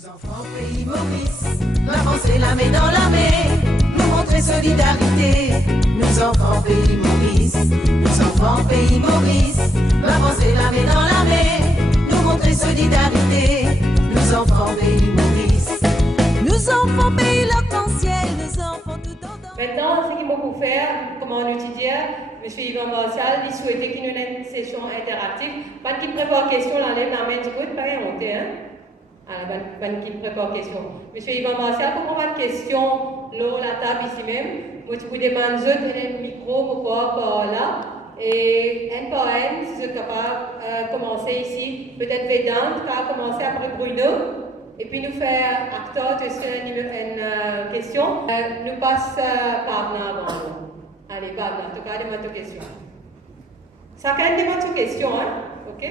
Nous enfants pays Maurice, avancer la main dans la main, nous montrer solidarité. Nous enfants pays Maurice, nous enfants pays Maurice, avancer la main dans la main, nous montrer solidarité. Nous enfants pays Maurice, nous enfants pays l'arc-en-ciel, nous enfants tout dans. Maintenant, ce qu'il faut faire, comment on utilise, M. Yvan Martial, il souhaitait qu'il y ait une session interactive. Pas qui prépare question, là, la main du coup, pas monter, hein? Alors, pas qui prépare question. M. Yvan Martial, pour prendre une question, là, la table ici même, moi, je vous demande un micro pour pouvoir par là. Et un par un, si vous êtes capable de commencer ici, peut-être Vedant, qui a commencé après Bruno. Et puis nous faire acteur de une question. Nous passe par là avant. Allez, Pablo, en tout cas, demande ta question. Chacun demande ta question, hein? OK?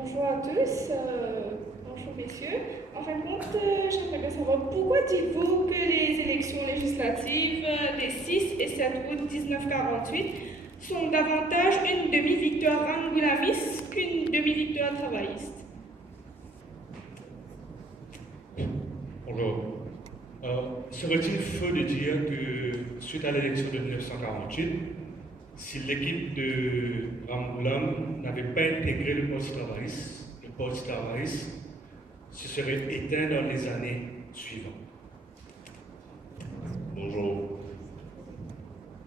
Bonjour à tous, bonjour messieurs. En fin de compte, j'aimerais bien savoir pourquoi dites-vous que les élections législatives des 6 et 7 août 1948 sont davantage une demi-victoire angoulamiste qu'une demi-victoire travailliste? Bonjour. Serait-il faux de dire que suite à l'élection de 1948, si l'équipe de Rambouillet n'avait pas intégré le Parti travailliste se serait éteint dans les années suivantes? Bonjour.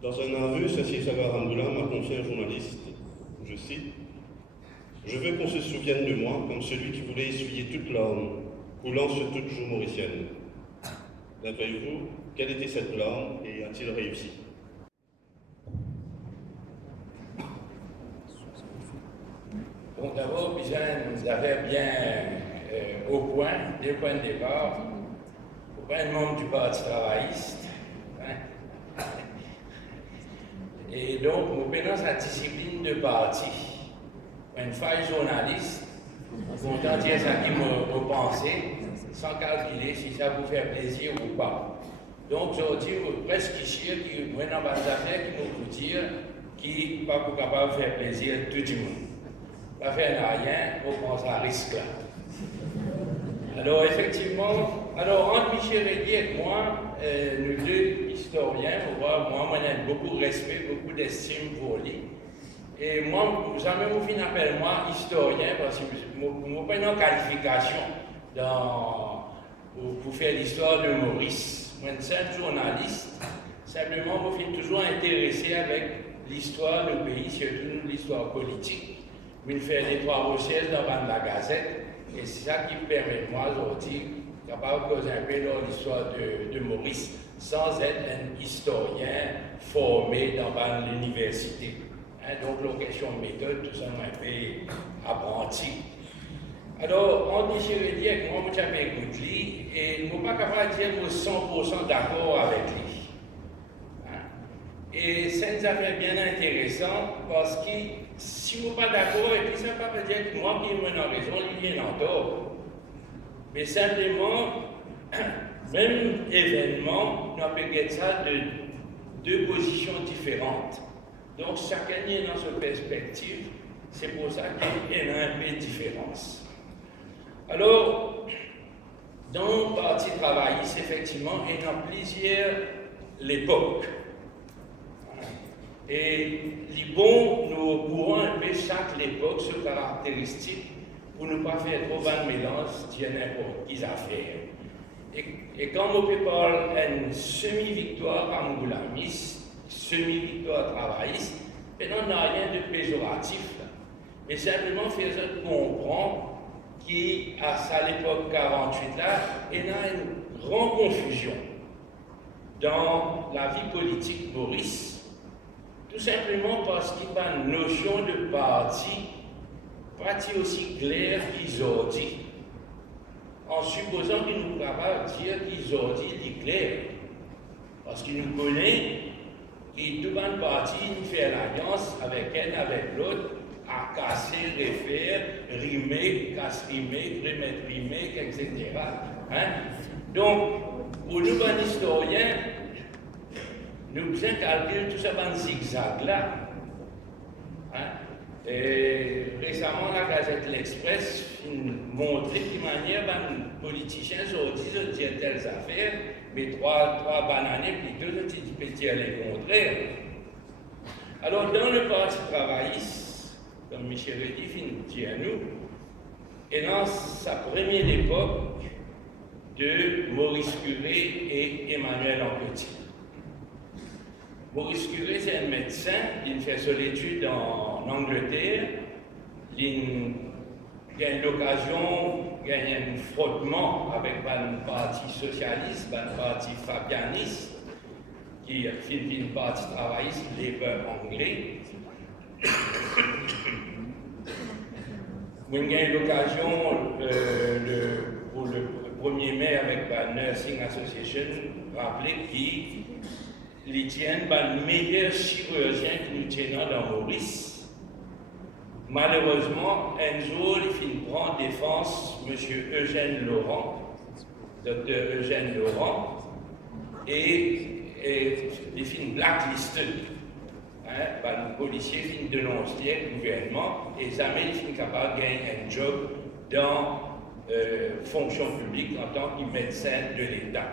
Dans un aveu, Cécile Saga-Rambouillet m'a confié un journaliste, je cite, « Je veux qu'on se souvienne de moi comme celui qui voulait essuyer toute larme, coulant sur toute joue mauricienne. » D'après vous, quelle était cette larme et a-t-il réussi? Bon, d'abord, besoin nous avait bien au point, des points de départ, au point de membre du Parti travailliste. Hein? Et donc, nous prenons sa discipline de parti. Une faille journaliste, content de dire ça qui me pensait, sans calculer si ça vous fait plaisir ou pas. Donc, je dis presque ici, qui moi dans des affaires qui nous dire qui ne pas capable de faire plaisir à tout le monde. Pas faire rien, on pense à risque là. Alors, effectivement, entre Michel Rédier et moi, nous deux historiens, moi, on a beaucoup de respect, beaucoup d'estime pour lui. Et moi, jamais vous appelle moi historien parce que je n'ai pas une qualification pour faire l'histoire de Maurice. Moi, je suis un journaliste, simplement, je suis toujours intéressé avec l'histoire du pays, surtout l'histoire politique. Je fais des trois recherches dans la Gazette, et c'est ça qui permet, moi, aujourd'hui, capable de causer un peu dans l'histoire de Maurice, sans être un historien formé dans l'université. Hein, donc, la question de méthode, tout ça, un peu apprenti. Alors, on dit, je vais dire que moi, je suis écouté lui, et je ne suis pas capable de dire que je suis 100% d'accord avec lui. Hein? Et c'est une affaire bien intéressante, parce que si je ne suis pas d'accord, et puis ça ne veut pas dire que moi qui ai raison, lui vient en tort. Mais simplement, même événement, on peut dire ça de deux positions différentes. Donc chacun est dans sa perspective, c'est pour ça qu'il y a un peu de différence. Alors, dans le Parti travailliste, effectivement, il y a plusieurs époques. Et les bons, nous courons un peu chaque époque sur caractéristiques pour ne pas faire trop de mélange de n'importe quelle affaire. Et quand on peut parler d'une semi-victoire angoulamiste, semi-victoire travailliste, on n'a rien de péjoratif, là. Mais simplement faire comprendre qu'à l'époque 48 là, il y a une grande confusion dans la vie politique Maurice. Tout simplement parce qu'il n'y a pas une notion de parti aussi claire qu'aujourd'hui. En supposant qu'il nous capable de dire qu'aujourd'hui est clair. Parce qu'il nous connaît, qu'il tout un parti nous fait l'alliance avec un, avec l'autre, à casser, refaire, rimer, casse-rimer, remettre rimer, etc. Hein? Donc, pour nous, les historiens, nous faisons calculer tout ça dans le zigzag là. Hein? Et récemment, la Gazette L'Express montrait de manière les politiciens sont dit telles affaires, mais trois bananiers, puis deux petits petits à les contraires. Alors, dans le Parti travailliste, comme Michel Reddy dit à nous, et dans sa première époque de Maurice Curé et Emmanuel Anquetil. Maurice Curé, c'est un médecin, il fait son étude en Angleterre, il a eu l'occasion, il a eu un frottement avec le parti socialiste, le parti fabianiste, qui fait une partie travailliste, Labour anglais. Il a eu l'occasion pour le 1er mai avec la Nursing Association, rappeler qu'ils tiennent le meilleur chirurgien que nous tenons dans Maurice. Malheureusement, un jour, il prend défense M. Eugène Laurent, Dr Eugène Laurent, et il finit blacklisted. Le policier finit dénoncer le gouvernement et jamais il finit capable de gagner un job dans fonction publique en tant que médecin de l'État.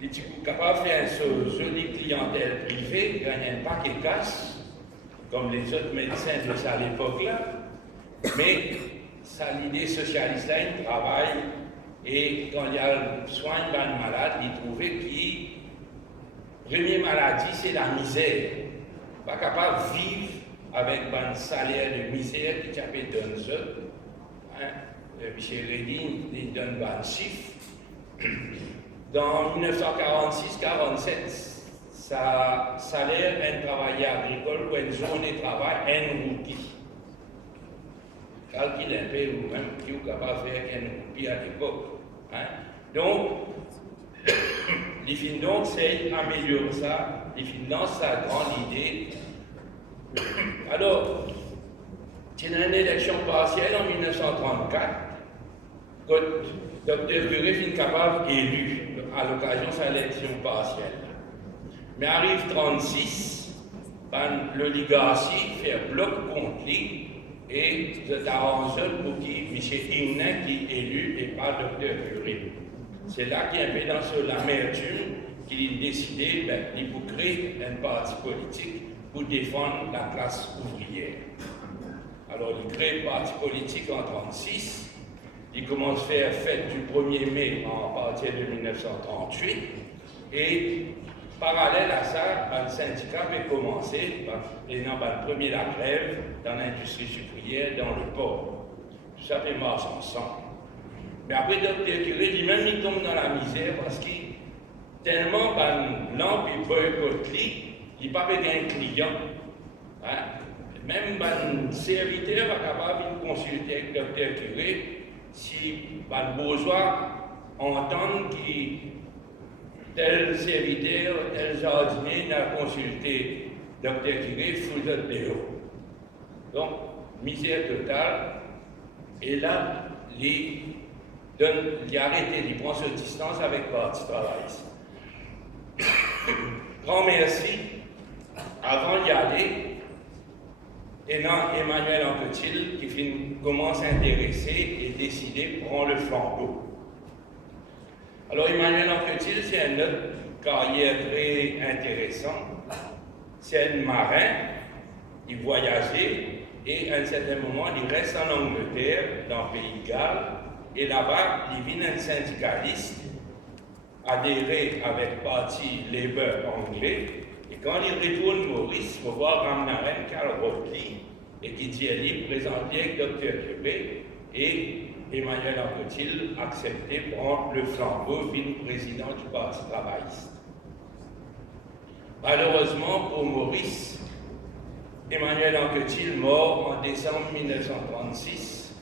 Il est capable de faire une jolie clientèle privée, gagner un paquet de casse, comme les autres médecins de ça à l'époque-là, mais ça, l'idée socialiste là, il travaille et quand il y a soin d'un malade, il trouvait que la première maladie, c'est la misère. Pas capable de vivre avec un salaire de misère qui s'appelle donne ça. Michel Reddy, il donne un chiffre. Dans 1946-47, sa salaire d'un travailleur agricole pour une journée de travail, un roupie. Calcule un peu ou même qui est capable de faire un roupie à l'époque. Donc, les Finlands, c'est améliorer ça. Les Finlands, c'est la grande idée. Alors, c'est une élection partielle en 1934, quand Dr Curé est capable élu à l'occasion de sa élection partielle. Mais arrive 1936, l'oligarchie fait bloc contre lui et c'est arrangé pour qu'il Michel Hingnin qui est élu et pas Dr Curé. C'est là qu'il y a un peu dans l'amertume qu'il a décidé de créer un parti politique pour défendre la classe ouvrière. Alors il crée le parti politique en 1936, il commence à faire fête du 1er mai à partir de 1938 et parallèle à ça, le syndicat avait commencé le premier la grève dans l'industrie sucrière, dans le port. Tout ça fait marche ensemble. Mais après, Dr Curé, lui-même, il tombe dans la misère parce qu'il tellement l'amp, il boycotte lui, il n'a pas besoin de client. Même le serviteur va capable de consulter avec Dr Curé si le bourgeois entend qu'il tel serviteur, tel jardinier n'a consulté Dr Curé, fou de dehors. Donc, misère totale. Et là, il a arrêté, il prend sa distance avec le Parti travailliste. Grand merci. Avant d'y aller, Emmanuel Anquetil, qui commence à s'intéresser et décider de prendre le flambeau. Alors, Emmanuel Anquetil, c'est une autre carrière très intéressante. C'est un marin, il voyageait et à un certain moment, il reste en Angleterre, dans le pays de Galles, et là-bas, il vient un syndicaliste, adhéré avec le parti Labour anglais, et quand il retourne Maurice, il va voir Ramnaren Karl Rotley, et qui dit à lui, présenté avec Dr Curé, et Emmanuel Anquetil accepté prendre le flambeau, puis président du Parti travailliste. Malheureusement pour Maurice, Emmanuel Anquetil mort en décembre 1946,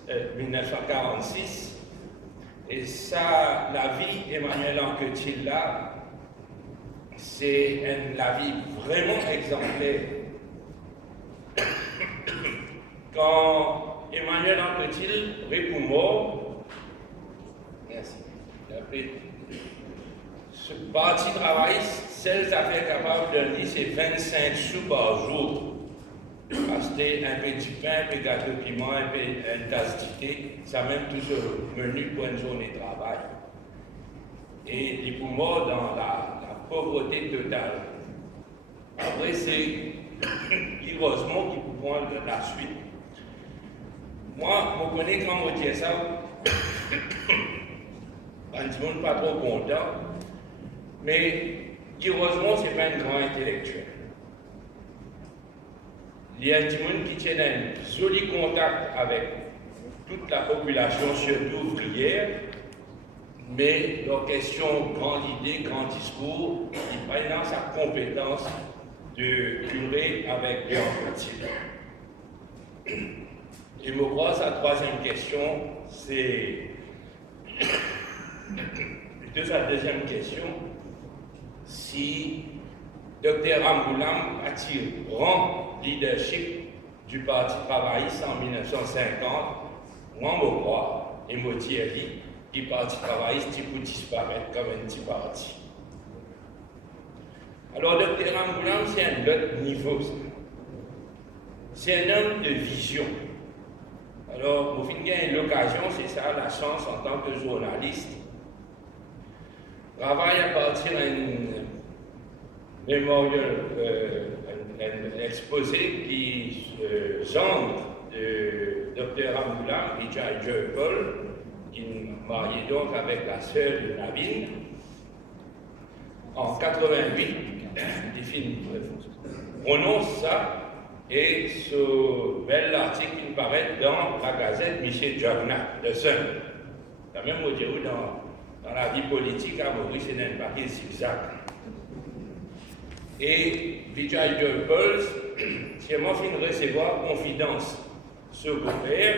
et ça, la vie Emmanuel Anquetil là, c'est la vie vraiment exemplaire. Quand Emmanuel Anquetil répond mort, merci. Ce parti travailliste, celles affaires capables de donner, c'est 25 sous par jour. À acheter un petit pain, un gâteau de piment, une tasse de thé, ça même tout ce menu pour une journée de travail. Et les poumons dans la pauvreté totale. Après, c'est heureusement qui prend la suite. Moi, je connais quand on dit ça, je ne suis pas trop content, mais heureusement, ce n'est pas un grand intellectuel. Il y a des gens qui tiennent un joli contact avec toute la population, surtout ouvrière, mais leur question, grande idée, grand discours, ils prennent sa compétence de curer avec l'empathique. Et je crois que sa troisième question, c'est plutôt sa deuxième question, si Dr Ramgoolam attire grand leadership du Parti travailliste en 1950, moi je crois, et je dis que le Parti travailliste peut disparaître comme un petit parti. Alors Dr Ramgoolam, c'est un autre niveau. C'est un homme de vision. Alors, pour finir, l'occasion, c'est ça, la chance en tant que journaliste. Travaille à partir d'un mémorial, un exposé qui gendre de Dr Ramgoolam, Vijay Jayapal, qui est marié donc avec la sœur de Navin. En 88, il films prononce ça. Et ce bel article qui paraît dans la Gazette Michel Jornal, le Sun. Quand même, au dire dans la vie politique à Maurice, c'est un papier zigzag. Et Vijay Jayapal, c'est moi qui viens de recevoir confidence sur le père.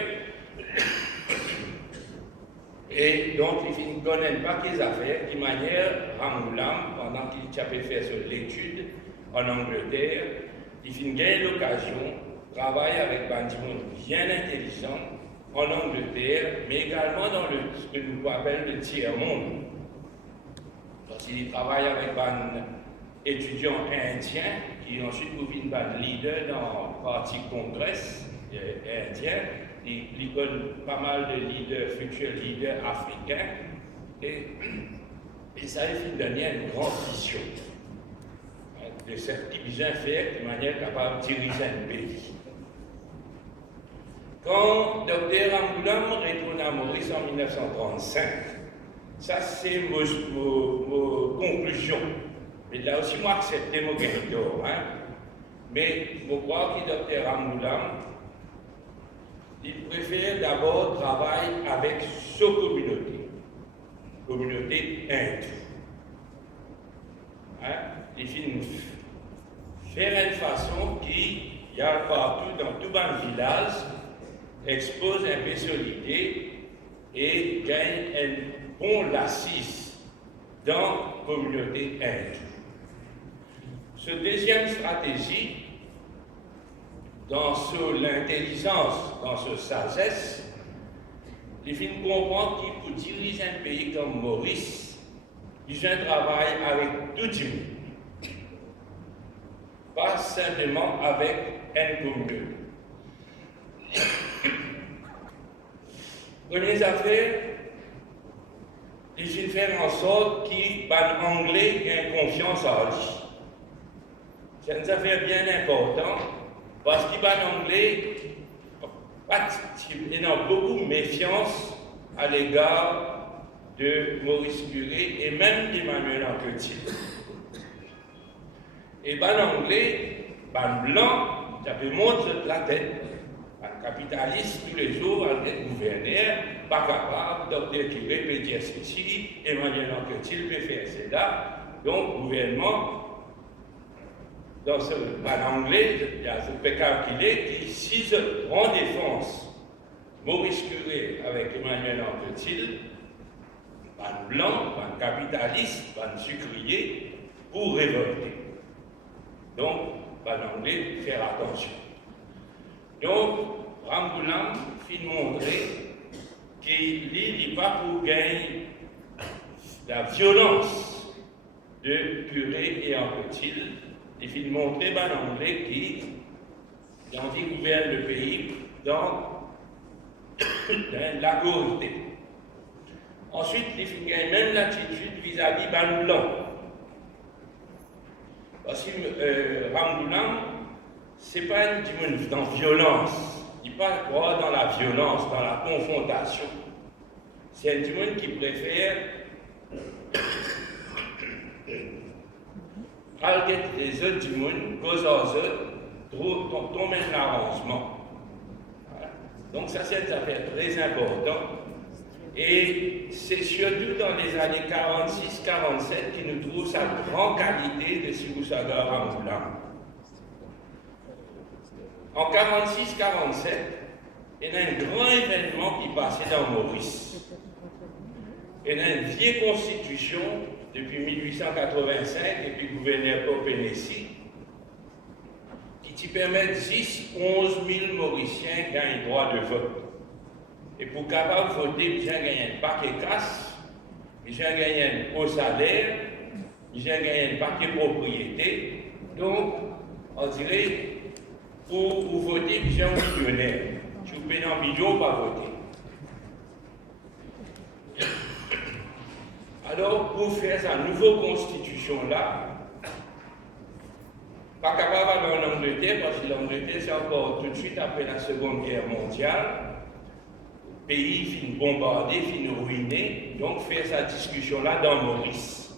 Et donc, il ne connaît pas les affaires, de manière Ramgoolam, pendant qu'il avait fait l'étude en Angleterre, il finit gagner l'occasion de travailler avec des gens bien intelligents en Angleterre, mais également dans ce que nous appelons le tiers-monde. Parce qu'il travaille avec des étudiants indiens qui ensuite deviennent des leaders dans le Parti Congress indien. Il connaît pas mal de leaders, futurs leaders africains. Et ça lui donné une grande vision de ce qu'il vient faire de manière capable de diriger un pays. Quand Dr Ramgoolam retourne à Maurice en 1935, ça c'est ma conclusion. Mais là aussi, moi, accepté mon guérison. Mais je crois que Dr Ramgoolam, il préfère d'abord travailler avec sa communauté hindoue. Il finit faire une façon qui y a partout dans tout le village, expose un peu sur l'idée et gagne un bon l'assise dans la communauté hindoue. Cette deuxième stratégie, dans l'intelligence, dans ce sagesse, il finit comprendre qu'il pour diriger un pays comme Maurice, il a un travail avec tout le monde. Pas simplement avec une communauté. Première affaire, il faut faire en sorte qu'il l'anglais ait confiance en lui. C'est une affaire bien importante parce qu'il l'anglais il a beaucoup de méfiance à l'égard de Maurice Curie et même d'Emmanuel Anquetil. Et l'anglais, blanc, ça peut monter la tête. Un capitaliste, tous les jours, un gouverneur, pas capable, docteur Curie peut dire ceci, Emmanuel Anquetil peut faire cela. Donc, le gouvernement, dans ce anglais, il y a ce peut calculer que si je prends défense Maurice Curie avec Emmanuel Anquetil, un blanc, un capitaliste, un sucrier, pour révolter. Donc, l'anglais, faire attention. Donc, Ramgoolam fit montrer qu'il n'est pas pour gagner la violence de Curie et Anquetil. Il fit montrer l'anglais qui dont ils gouvernent le pays dans la Corité. Ensuite, ils gagnent même l'attitude vis-à-vis de blanc. Parce que Ramgoolam, ce n'est pas une dimension dans violence. Il n'est pas croire dans la violence, dans la confrontation. C'est un dimension qui préfère alguer les autres dimensions, cause aux autres, tomber dans l'arrangement. Voilà. Donc ça, c'est une affaire très importante. Et c'est surtout dans les années 46-47 qu'il nous trouve sa grande qualité de Sibusaga Ramgoolam. En 46-47, il y a un grand événement qui passait dans Maurice. Il y a une vieille constitution depuis 1885 et puis gouverneur Copenhague qui permet 10-11 000 Mauriciens qui ont le droit de vote. Et pour capable de voter, ils ont gagné un paquet de casse, ils ont gagné un haut salaire, ils ont gagné un paquet de propriété. Donc, on dirait, pour voter, ils ont un millionnaire. Si vous payez un million, pas voter. Alors, pour faire cette nouvelle constitution-là, pas capable d'aller en Angleterre, parce que l'Angleterre, c'est encore tout de suite après la Seconde Guerre mondiale. Le pays finit bombardé, finit ruiné, donc faire cette discussion-là dans Maurice.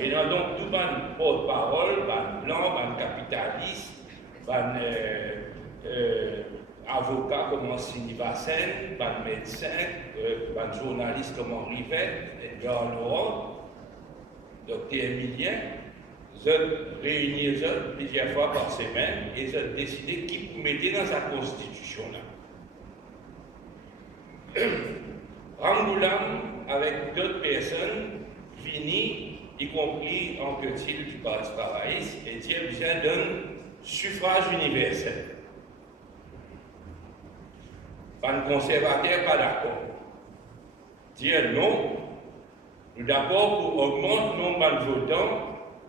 Et là, donc, tout le porte-parole, le blanc, le capitaliste, avocat comme Sini Bassen, médecin, journaliste comme Henri Vette, Edgar Laurent, docteur Emilien, ils ont réuni plusieurs fois par semaine et ils ont décidé qui vous mettez dans sa constitution-là. Ramgoolam, avec d'autres personnes, finit, y compris en Quetil du Parti travailliste, et dit besoin d'un suffrage universel. Pas de conservateur, pas d'accord. Dire non, nous d'abord pour augmenter le nombre de votants,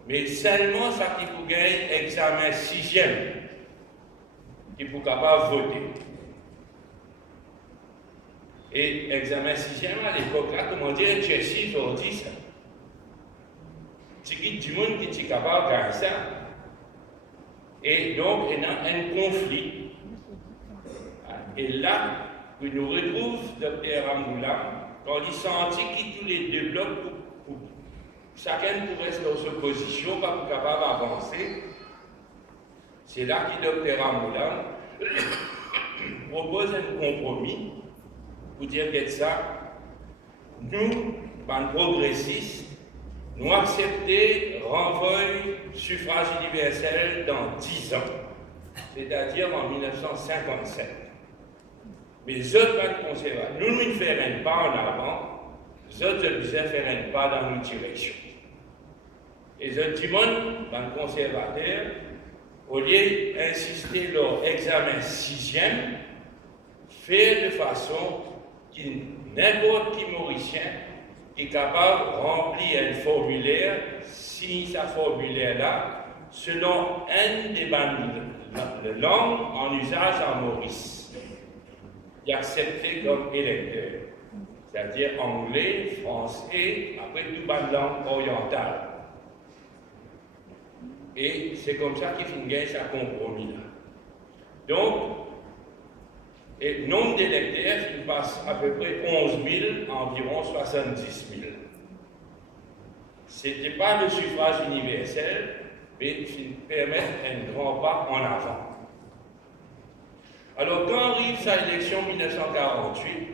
mais seulement ça qui vous gagne examen 6e, qui vous capable de voter. Et examen 6e à l'époque là, comment dire, Chelsea, ils ont dit ça. C'est qui du monde qui est capable de gagner ça. Et donc, il y a un conflit. Et là, il nous retrouve Dr. Ramgoolam, quand il sentit que tous les deux blocs, chacun pourrait rester dans sa position, pas pour capable d'avancer. C'est là que Dr. Ramgoolam propose un compromis pour dire que ça, nous, les progressistes, nous acceptons renvoi suffrage universel dans 10 ans, c'est-à-dire en 1957. Mais les autres banques conservateurs, nous ne faisons pas en avant, les autres ne faisons pas dans nos directions. Et les autres banques conservateurs, au lieu d'insister leur examen 6e, faire de façon que n'importe qui Mauricien est capable de remplir un formulaire, si ce formulaire-là, selon un des langues en usage en Maurice. Il est accepté comme électeur, c'est-à-dire anglais, français, après tout les langues orientales. Et c'est comme ça qu'il faut gagner sa compromis-là. Donc, et le nombre d'électeurs, il passe à peu près 11 000, environ 70 000. Ce n'était pas le suffrage universel, mais il permet un grand pas en avant. Alors, quand arrive sa élection 1948,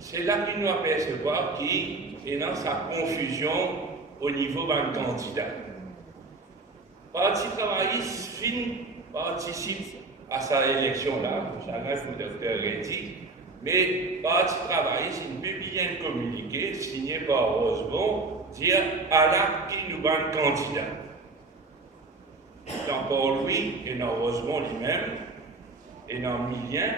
c'est là qu'il nous aperçoit qu'il est dans sa confusion au niveau d'un candidat. Le Parti travailliste participe à sa élection-là, chacun pour le docteur Reddy, mais le Parti travailliste il publie un communiqué signé par Rosemont, dire à la qui nous ban candidat. Dans Paul-Louis et dans Rosemont lui-même, et dans Millien,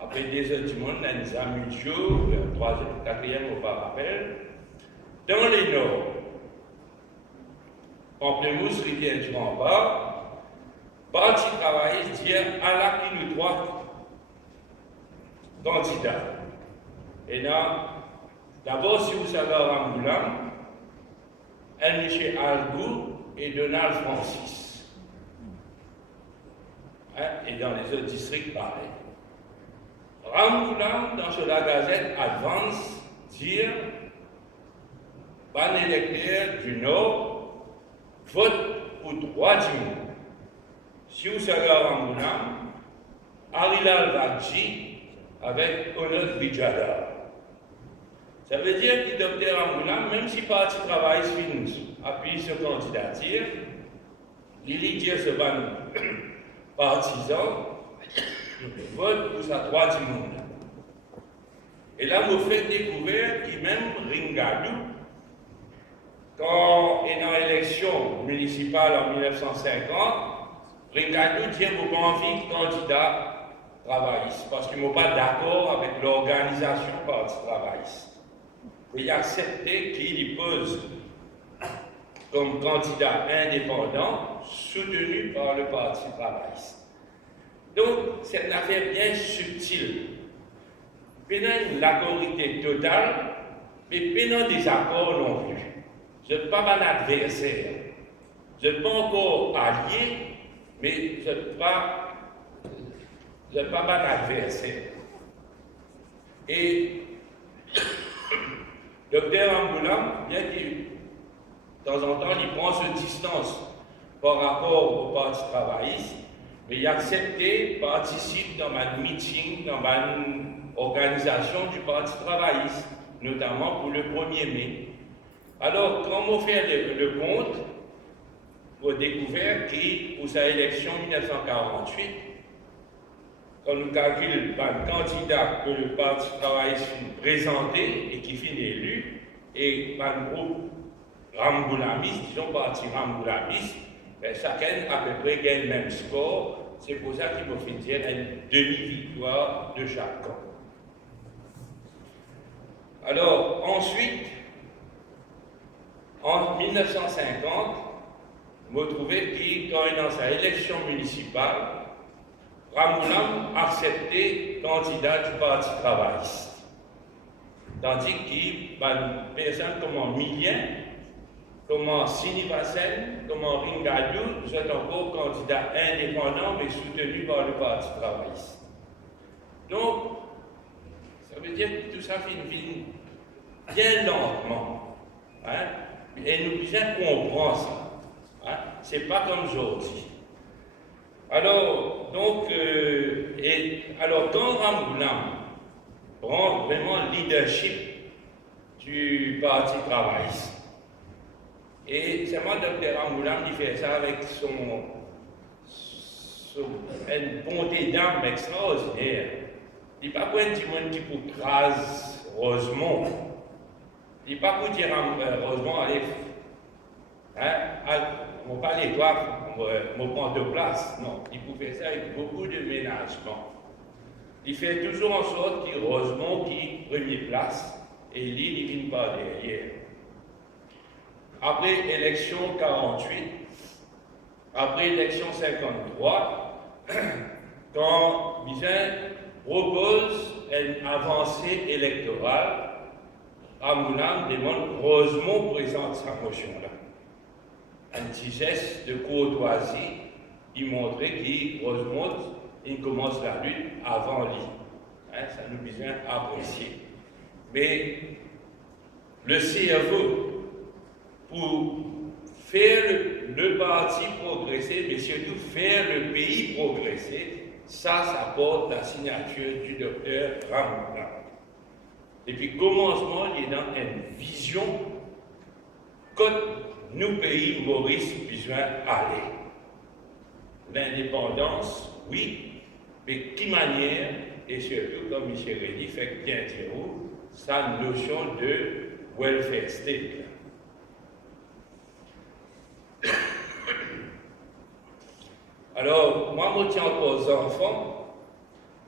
après des autres du monde, dans les Amutio, le 3e, 4e au par rappel, Dans les Nord, Pamplemousse, Rivière du Rempart, Parti travailliste dit à la qui nous trois candidats. Et là, d'abord, si vous savez Ramboulam, M. Albou et Donald Francis. Et dans les autres districts, pareil. Ramboulam, dans la Gazette Advance, dit ban électeur du Nord vote pour 3 dimanches. Si vous savez Ramboulam, Arilal Vakji avec Onot Bijada. Ça veut dire que le docteur Ramboulam, même si le Parti travailliste appuie sa candidature, il dit ce ban partisan vote pour sa 3 dimanches. Et là, vous faites découvrir qu'il même Ringadou, quand il est dans l'élection municipale en 1950, Ringadou dit qu'il n'a pas envie de candidat travailliste, parce qu'il n'a pas d'accord avec l'organisation Parti travailliste. Et il a accepté qu'il y pose comme candidat indépendant, soutenu par le Parti travailliste. Donc, c'est une affaire bien subtile. Pénal une l'accorité totale, mais pénal des accords non plus. Je ne suis pas mon adversaire. Je ne suis pas encore allié, mais je ne suis pas mon adversaire. Et Dr Ramboulam, bien qu'il, de temps en temps, il prend sa distance par rapport au Parti travailliste, mais il a accepté, participe dans ma meeting, dans ma organisation du Parti travailliste, notamment pour le 1er mai. Alors, quand on fait le compte, on découvert que pour sa élection 1948, quand nous calculons le candidat que le Parti travailliste finit présenté et qui finit élu, et le groupe Ramboulamiste, disons Parti Ramboulamiste, chacun à peu près gagne le même score. C'est pour ça qu'il faut dire une demi-victoire de chaque camp. Alors, ensuite, en 1950, vous trouvez que quand il est dans sa élection municipale, Ramboulam a accepté candidat du Parti travailliste. Tandis qu'il y a une personne comme Milien, comme Sinivasen, comme Ringadou, sont encore candidats indépendants mais soutenus par le Parti travailliste. Donc, ça veut dire que tout ça finit bien lentement. Hein? Et nous bien comprendre ça. Hein? C'est pas comme aujourd'hui. Alors, donc, quand Ramboulam prend vraiment le leadership du Parti travailliste, et c'est moi, Dr Ramboulam, qui fait ça avec une bonté d'âme extraordinaire. Il n'est pas pour un petit monde qui pour crase Rosemont. Il n'est pas pour dire à Rosemont, allez, on va pas aller voir, on prend de place. Non, il pouvait faire ça avec beaucoup de ménagement. Il fait toujours en sorte que Rosemont qui première place et l'île il vient pas derrière. Après l'élection 48, après l'élection 53, quand Bizin propose une avancée électorale, Ramboulam demande Rosemont présente sa motion-là. Un petit geste de courtoisie, il montrait que Rosemont il commence la lutte avant lui. Hein, ça nous bien apprécier. Mais le cerveau, pour faire le parti progresser, mais surtout faire le pays progresser, ça porte la signature du docteur Ramboulam. Depuis le commencement, il est dans une vision que nous, pays Maurice, besoin aller. L'indépendance, oui, mais qui manière, et surtout, comme M. Rédy fait bien dire, sa notion de welfare state. Alors, moi, je tiens encore aux enfants,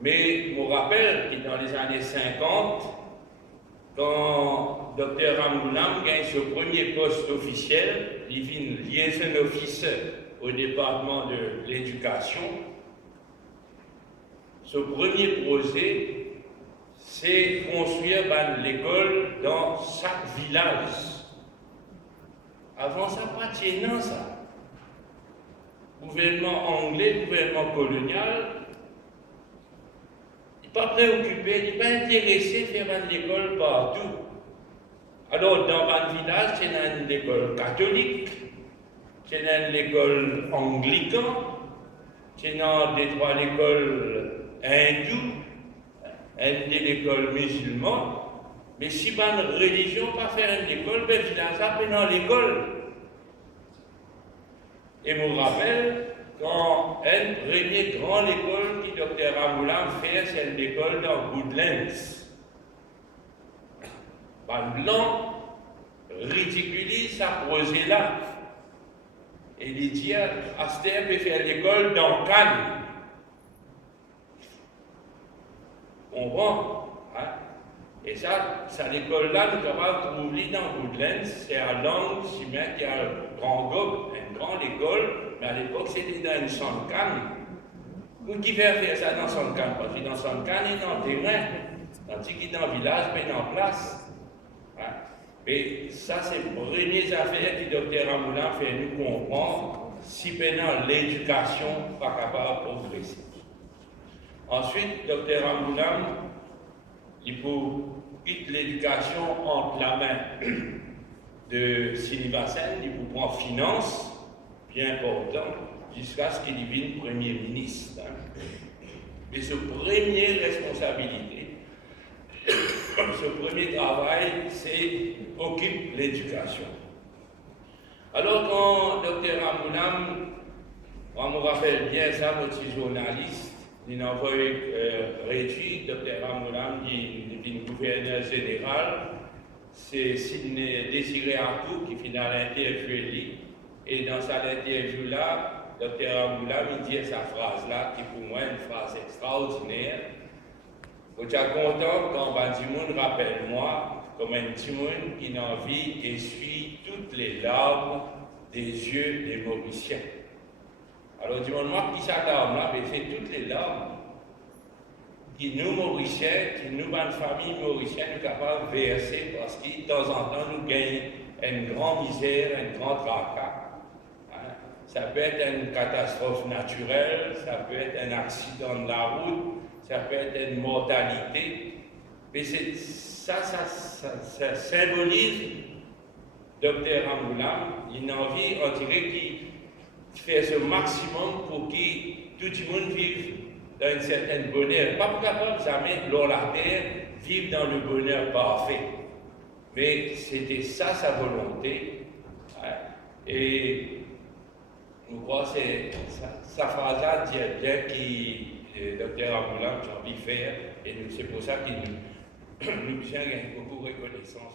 mais je me rappelle que dans les années 50, quand Dr. Ramgoolam gagne ce premier poste officiel, il vient liaison officer au département de l'éducation. Ce premier projet, c'est construire l'école dans chaque village. Avant ça, pas de ça. Gouvernement anglais, gouvernement colonial, il n'est pas préoccupé, il n'est pas intéressé à faire une école partout. Alors, dans un village, il y a une école catholique, il y a une école anglicane, il y a des trois écoles hindoues, une école musulmane. Mais si une religion pas faire une école, ben le village a dans l'école. Et je me rappelle, quand une première grande école que Dr. Ramgoolam fait, c'est une école dans Woodlands. Les Blancs ridiculisent ça projet-là. Et ils disent, Aster peut faire l'école dans Cannes. On voit, hein? Et ça l'école-là, nous avons trouvé dans Woodlands, c'est à Langue, si bien qu'il y a un grand gobe, une grande école, mais à l'époque c'était dans une Sancan. Qui fait faire ça dans Sancan? Parce que dans Sancan, il y a un terrain, tandis qu'il est dans le village, mais en place. Hein? Et ça, c'est les premières affaires que le Dr. Ramgoolam fait nous comprendre si maintenant l'éducation n'est pas capable de progresser. Ensuite, Dr. Ramgoolam, il faut quitter l'éducation entre la main de Srinivasan, il faut prendre finance, bien important, jusqu'à ce qu'il devienne Premier ministre. Hein. Mais ce première responsabilité, ce premier travail, c'est occupe l'éducation. Alors quand Dr. Ramgoolam, on me rappelle bien ça, notre journaliste, il a envoyé réduit, Dr. Ramgoolam, il est gouverneur général, c'est Désiré Artou qui finit à l'interview. Et dans cette interview-là, Dr. Ramgoolam, il dit sa phrase-là, qui pour moi est une phrase extraordinaire. Je suis content quand Bandimoun rappelle-moi comme un petit monde qui a envie d'essuyer toutes les larmes des yeux des Mauriciens. Alors, dis-moi, qui ça larme-là? C'est toutes les larmes qui nous, Mauriciens, qui nous, une famille mauricienne, nous capables de verser parce que de temps en temps, nous gagnons une grande misère, un grand tracas. Hein? Ça peut être une catastrophe naturelle, ça peut être un accident de la route, ça peut être une mortalité. Mais ça symbolise Dr. Ramgoolam. Il a envie, on dirait qu'il fait ce maximum pour que tout le monde vive dans un certain bonheur. Pas pour capable jamais, lors la terre, vivre dans le bonheur parfait. Mais c'était ça sa volonté. Hein? Et je crois que c'est sa phrase-là dit bien que Dr. Ramgoolam a envie de faire. Et c'est pour ça qu'il nous tient beaucoup de reconnaissance.